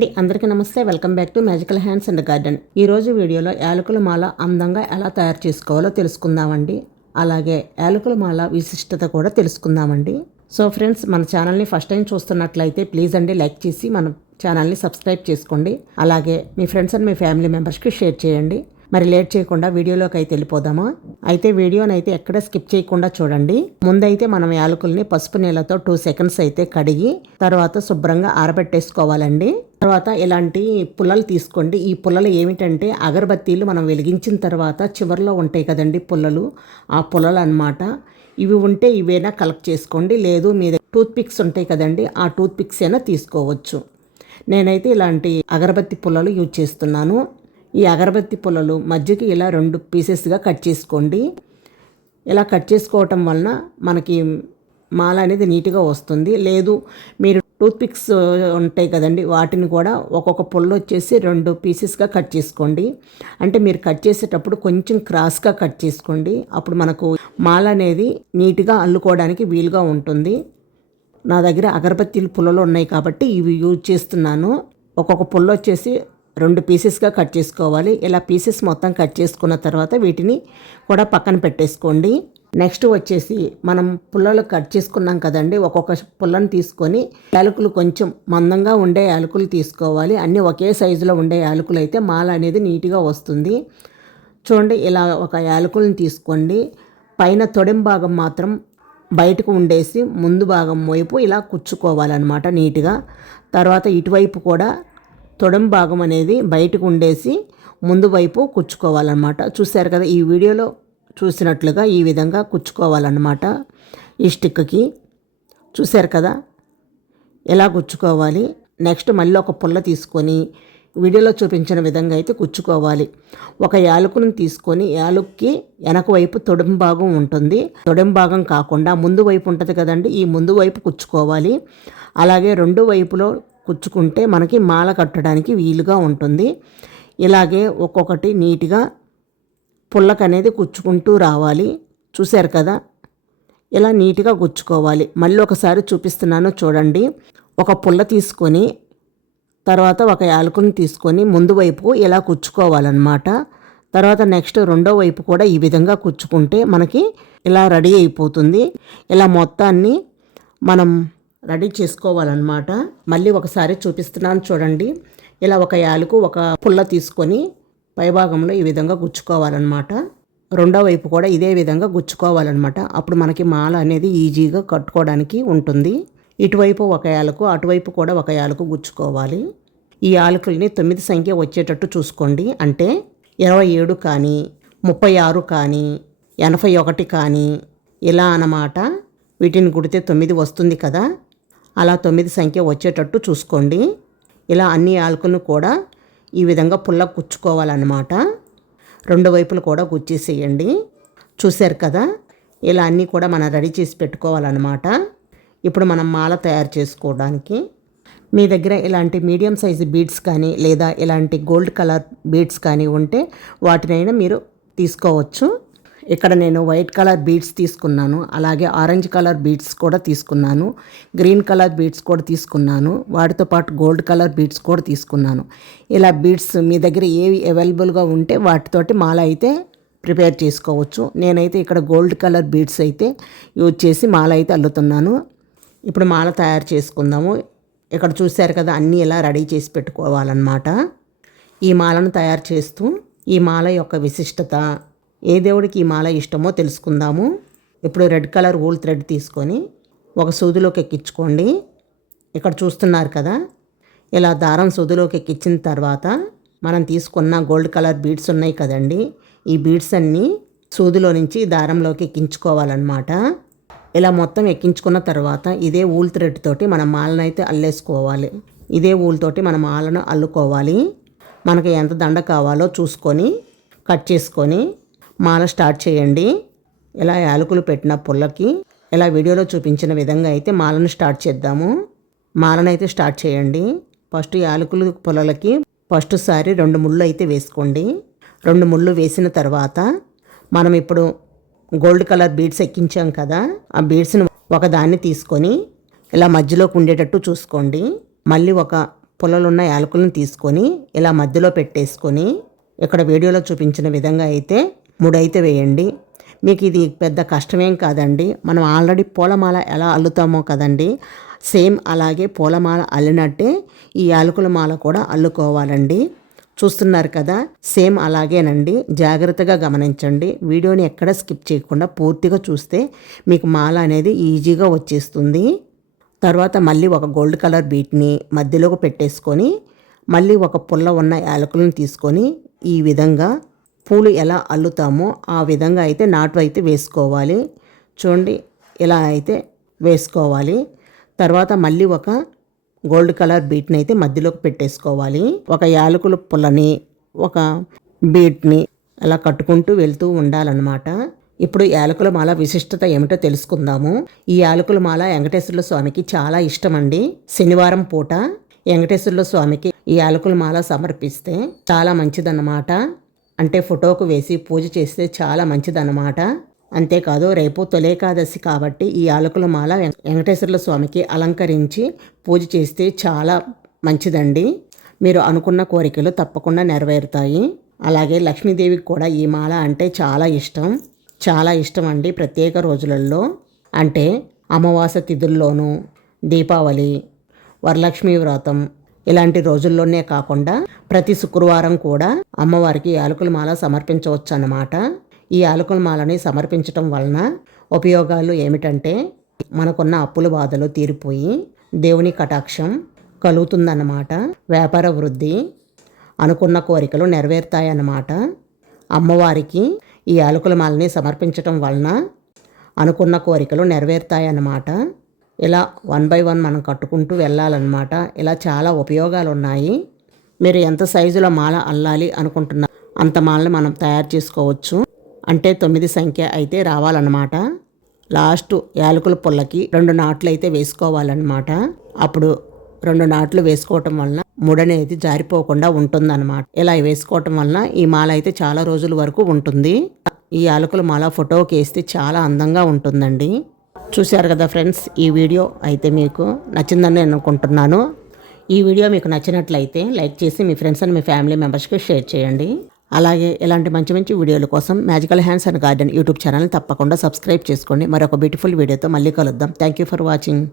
అండి, అందరికీ నమస్తే. Welcome back to magical hands and garden. ఈరోజు వీడియోలో యాలకుల మాల అందంగా ఎలా తయారు చేసుకోవాలో తెలుసుకుందామండి. అలాగే యాలకుల మాల విశిష్టత కూడా తెలుసుకుందామండి. సో ఫ్రెండ్స్, మన ఛానల్ని ఫస్ట్ టైం చూస్తున్నట్లయితే ప్లీజ్ అండి లైక్ చేసి మన ఛానల్ని సబ్స్క్రైబ్ చేసుకోండి. అలాగే మీ ఫ్రెండ్స్ అండ్ మీ ఫ్యామిలీ మెంబర్స్కి షేర్ చేయండి. మరి లేట్ చేయకుండా వీడియోలోకి అయితే వెళ్ళిపోదామా? అయితే వీడియోని అయితే ఎక్కడ స్కిప్ చేయకుండా చూడండి. ముందైతే మనం యాలకుల్ని పసుపు నీళ్ళతో 2 సెకండ్స్ అయితే కడిగి తర్వాత శుభ్రంగా ఆరబెట్టేసుకోవాలండి. తర్వాత ఇలాంటి పుల్లలు తీసుకోండి. ఈ పుల్లలు ఏమిటంటే అగరబత్తీలు మనం వెలిగించిన తర్వాత చివరిలో ఉంటాయి కదండి పుల్లలు, ఆ పుల్లలు అన్నమాట. ఇవి ఉంటే ఇవేనా కలెక్ట్ చేసుకోండి, లేదు మీ దగ్గర టూత్ పిక్స్ ఉంటాయి కదండి, ఆ టూత్ పిక్స్ అయినా తీసుకోవచ్చు. నేనైతే ఇలాంటి అగరబత్తి పుల్లలు యూజ్ చేస్తున్నాను. ఈ అగరబత్తి పుల్లలు మధ్యకి ఇలా 2 పీసెస్గా కట్ చేసుకోండి. ఇలా కట్ చేసుకోవటం వలన మనకి మాల అనేది నీట్గా వస్తుంది. లేదు మీరు టూత్ పిక్స్ ఉంటాయి కదండి, వాటిని కూడా ఒక్కొక్క పుల్ల వచ్చేసి 2 పీసెస్గా కట్ చేసుకోండి. అంటే మీరు కట్ చేసేటప్పుడు కొంచెం క్రాస్గా కట్ చేసుకోండి. అప్పుడు మనకు మాల అనేది నీట్గా అల్లుకోవడానికి వీలుగా ఉంటుంది. నా దగ్గర అగరబత్తి పుల్లలు ఉన్నాయి కాబట్టి ఇవి యూజ్ చేస్తున్నాను. ఒక్కొక్క పుల్ల వచ్చేసి 2 పీసెస్గా కట్ చేసుకోవాలి. ఇలా పీసెస్ మొత్తం కట్ చేసుకున్న తర్వాత వీటిని కూడా పక్కన పెట్టేసుకోండి. నెక్స్ట్ వచ్చేసి మనం పుల్లలు కట్ చేసుకున్నాం కదండి, ఒక్కొక్క పుల్లను తీసుకొని యాలకులు కొంచెం మందంగా ఉండే యాలకులు తీసుకోవాలి. అన్నీ ఒకే సైజులో ఉండే యాలకులు అయితే మాల అనేది నీట్గా వస్తుంది. చూడండి, ఇలా ఒక యాలకులను తీసుకోండి. పైన తొడెం భాగం మాత్రం బయటకు ఉండేసి ముందు భాగం వైపు ఇలా కుచ్చుకోవాలన్నమాట నీట్గా. తర్వాత ఇటువైపు కూడా తొడెం భాగం అనేది బయటకు ఉండేసి ముందు వైపు కుచ్చుకోవాలన్నమాట. చూశారు కదా, ఈ వీడియోలో చూసినట్లుగా ఈ విధంగా కుచ్చుకోవాలన్నమాట. ఈ స్టిక్కి చూశారు కదా ఎలా కుచ్చుకోవాలి. నెక్స్ట్ మళ్ళీ ఒక పుల్ల తీసుకొని వీడియోలో చూపించిన విధంగా అయితే కుచ్చుకోవాలి. ఒక యాలకుని తీసుకొని యాలక్కి వెనక వైపు తొడెం భాగం ఉంటుంది. తొడెం భాగం కాకుండా ముందు వైపు ఉంటుంది కదండి, ఈ ముందు వైపు కుచ్చుకోవాలి. అలాగే 2 వైపులో కుచ్చుకుంటే మనకి మాల కట్టడానికి వీలుగా ఉంటుంది. ఇలాగే ఒక్కొక్కటి నీట్గా పుల్లక అనేది కుచ్చుకుంటూ రావాలి. చూశారు కదా, ఇలా నీట్గా కుచ్చుకోవాలి. మళ్ళీ ఒకసారి చూపిస్తున్నాను చూడండి. ఒక పుల్ల తీసుకొని తర్వాత ఒక యాలకుని తీసుకొని ముందు వైపు ఇలా కుచ్చుకోవాలన్నమాట. తర్వాత నెక్స్ట్ 2వ వైపు కూడా ఈ విధంగా కుచ్చుకుంటే మనకి ఇలా రెడీ అయిపోతుంది. ఇలా మొత్తాన్ని మనం రెడీ చేసుకోవాలన్నమాట. మళ్ళీ ఒకసారి చూపిస్తున్నాను చూడండి. ఇలా ఒక యాలకు ఒక పుల్ల తీసుకొని పైభాగంలో ఈ విధంగా గుచ్చుకోవాలన్నమాట. 2వ వైపు కూడా ఇదే విధంగా గుచ్చుకోవాలన్నమాట. అప్పుడు మనకి మాల అనేది ఈజీగా కట్టుకోవడానికి ఉంటుంది. ఇటువైపు ఒక యాలకు, అటువైపు కూడా ఒక యాలకు గుచ్చుకోవాలి. ఈ యాలకుల్ని 9 సంఖ్య వచ్చేటట్టు చూసుకోండి. అంటే 27 కానీ 36 కానీ 81 కానీ ఇలా అన్నమాట. వీటిని కుడితే 9 వస్తుంది కదా, అలా 9 సంఖ్య వచ్చేటట్టు చూసుకోండి. ఇలా అన్ని యాలకులను కూడా ఈ విధంగా పుల్ల కుచ్చుకోవాలన్నమాట. 2 వైపులు కూడా గుచ్చేసేయండి. చూశారు కదా, ఇలా అన్నీ కూడా మనం రెడీ చేసి పెట్టుకోవాలన్నమాట. ఇప్పుడు మనం మాల తయారు చేసుకోవడానికి మీ దగ్గర ఇలాంటి మీడియం సైజు బీడ్స్ కానీ లేదా ఇలాంటి గోల్డ్ కలర్ బీడ్స్ కానీ ఉంటే వాటినైనా మీరు తీసుకోవచ్చు. ఇక్కడ నేను వైట్ కలర్ బీడ్స్ తీసుకున్నాను, అలాగే ఆరెంజ్ కలర్ బీడ్స్ కూడా తీసుకున్నాను, గ్రీన్ కలర్ బీడ్స్ కూడా తీసుకున్నాను, వాటితో పాటు గోల్డ్ కలర్ బీడ్స్ కూడా తీసుకున్నాను. ఇలా బీడ్స్ మీ దగ్గర ఏవి అవైలబుల్గా ఉంటే వాటితోటి మాల అయితే ప్రిపేర్ చేసుకోవచ్చు. నేనైతే ఇక్కడ గోల్డ్ కలర్ బీడ్స్ అయితే యూజ్ చేసి మాల అయితే అల్లుతున్నాను. ఇప్పుడు మాల తయారు చేసుకుందాము. ఇక్కడ చూశారు కదా, అన్నీ ఇలా రెడీ చేసి పెట్టుకోవాలన్నమాట. ఈ మాలను తయారు చేస్తూ ఈ మాల యొక్క విశిష్టత, ఏ దేవుడికి ఈ మాల ఇష్టమో తెలుసుకుందాము. ఇప్పుడు రెడ్ కలర్ వూల్ థ్రెడ్ తీసుకొని ఒక సూదిలోకి ఎక్కించుకోండి. ఇక్కడ చూస్తున్నారు కదా, ఇలా దారం సూదిలోకి ఎక్కించిన తర్వాత మనం తీసుకున్న గోల్డ్ కలర్ బీడ్స్ ఉన్నాయి కదండి, ఈ బీడ్స్ అన్నీ సూదిలో నుంచి దారంలోకి ఎక్కించుకోవాలన్నమాట. ఇలా మొత్తం ఎక్కించుకున్న తర్వాత ఇదే వూల్ థ్రెడ్ తోటి మనం మాలను అయితే అల్లేసుకోవాలి. ఇదే వూల్ తోటి మనం మాలను అల్లుకోవాలి. మనకి ఎంత దండ కావాలో చూసుకొని కట్ చేసుకొని మాల స్టార్ట్ చేయండి. ఇలా యాలకులు పెట్టిన పుల్లకి ఇలా వీడియోలో చూపించిన విధంగా అయితే మాలను స్టార్ట్ చేద్దాము. మాలను అయితే స్టార్ట్ చేయండి. ఫస్ట్ యాలకులు పుల్లలకి ఫస్ట్ సారి 2 ముళ్ళు అయితే వేసుకోండి. 2 ముళ్ళు వేసిన తర్వాత మనం ఇప్పుడు గోల్డ్ కలర్ బీడ్స్ ఎక్కించాం కదా, ఆ బీడ్స్ని ఒక దాన్ని తీసుకొని ఇలా మధ్యలోకి ఉండేటట్టు చూసుకోండి. మళ్ళీ ఒక పుల్లలున్న యాలకులను తీసుకొని ఇలా మధ్యలో పెట్టేసుకొని ఇక్కడ వీడియోలో చూపించిన విధంగా అయితే ముడైతే వేయండి. మీకు ఇది పెద్ద కష్టమేం కాదండి. మనం ఆల్రెడీ పూలమాల ఎలా అల్లుతామో కదండి, సేమ్ అలాగే పూలమాల అల్లినట్టే ఈ యాలకుల మాల కూడా అల్లుకోవాలండి. చూస్తున్నారు కదా, సేమ్ అలాగేనండి. జాగ్రత్తగా గమనించండి. వీడియోని ఎక్కడ స్కిప్ చేయకుండా పూర్తిగా చూస్తే మీకు మాల అనేది ఈజీగా వచ్చేస్తుంది. తర్వాత మళ్ళీ ఒక గోల్డ్ కలర్ బీట్ని మధ్యలోకి పెట్టేసుకొని మళ్ళీ ఒక పుల్ల ఉన్న యాలకులను తీసుకొని ఈ విధంగా పూలు ఎలా అల్లుతామో ఆ విధంగా అయితే నాటు అయితే వేసుకోవాలి. చూడండి, ఇలా అయితే వేసుకోవాలి. తర్వాత మళ్ళీ ఒక గోల్డ్ కలర్ బీట్ని అయితే మధ్యలోకి పెట్టేసుకోవాలి. ఒక యాలకుల పుల్లని ఒక బీట్ని అలా కట్టుకుంటూ వెళ్తూ ఉండాలన్నమాట. ఇప్పుడు యాలకుల మాల విశిష్టత ఏమిటో తెలుసుకుందాము. ఈ యాలకుల మాల వెంకటేశ్వర స్వామికి చాలా ఇష్టం అండి. శనివారం పూట వెంకటేశ్వర స్వామికి ఈ యాలకుల మాల సమర్పిస్తే చాలా మంచిదన్నమాట. అంటే ఫోటోకు వేసి పూజ చేస్తే చాలా మంచిదన్నమాట. అంతేకాదు రేపు తొలేకాదశి కాబట్టి ఈ యాలకుల మాల వెంకటేశ్వర స్వామికి అలంకరించి పూజ చేస్తే చాలా మంచిదండి. మీరు అనుకున్న కోరికలు తప్పకుండా నెరవేరుతాయి. అలాగే లక్ష్మీదేవికి కూడా ఈ మాల అంటే చాలా ఇష్టం అండి. ప్రత్యేక రోజులలో అంటే అమావాస్య తిథుల్లోనూ, దీపావళి, వరలక్ష్మి వ్రతం ఇలాంటి రోజుల్లోనే కాకుండా ప్రతి శుక్రవారం కూడా అమ్మవారికి యాలకుల మాల సమర్పించవచ్చు అన్నమాట. ఈ యాలకుల మాలని సమర్పించటం వలన ఉపయోగాలు ఏమిటంటే మనకున్న అప్పుల బాధలు తీరిపోయి దేవుని కటాక్షం కలుగుతుందన్నమాట. వ్యాపార వృద్ధి, అనుకున్న కోరికలు నెరవేరుతాయన్నమాట. అమ్మవారికి ఈ యాలకుల మాలని సమర్పించటం వలన అనుకున్న కోరికలు నెరవేరుతాయన్నమాట. ఇలా 1 by 1 మనం కట్టుకుంటూ వెళ్ళాలన్నమాట. ఇలా చాలా ఉపయోగాలు ఉన్నాయి. మీరు ఎంత సైజులో మాల అల్లాలి అనుకుంటున్నారు అంత మాలని మనం తయారు చేసుకోవచ్చు. అంటే 9 సంఖ్య అయితే రావాలన్నమాట. లాస్ట్ యాలకుల పుల్లకి 2 నాట్లు అయితే వేసుకోవాలన్నమాట. అప్పుడు 2 నాట్లు వేసుకోవటం వలన ముడనేది జారిపోకుండా ఉంటుందన్నమాట. ఇలా వేసుకోవటం వలన ఈ మాల అయితే చాలా రోజుల వరకు ఉంటుంది. ఈ యాలకుల మాల ఫోటోకి వేస్తే చాలా అందంగా ఉంటుందండి. చూశారు కదా ఫ్రెండ్స్, ఈ వీడియో అయితే మీకు నచ్చిందని నేను అనుకుంటున్నాను. ఈ వీడియో మీకు నచ్చినట్లయితే లైక్ చేసి మీ ఫ్రెండ్స్ అండ్ మీ ఫ్యామిలీ మెంబర్స్కి షేర్ చేయండి. అలాగే ఇలాంటి మంచి మంచి వీడియోల కోసం magical hands and garden YouTube channel తప్పకుండా సబ్స్క్రైబ్ చేసుకోండి. మరొక బ్యూటిఫుల్ వీడియోతో మళ్ళీ కలుద్దాం. Thank you for watching.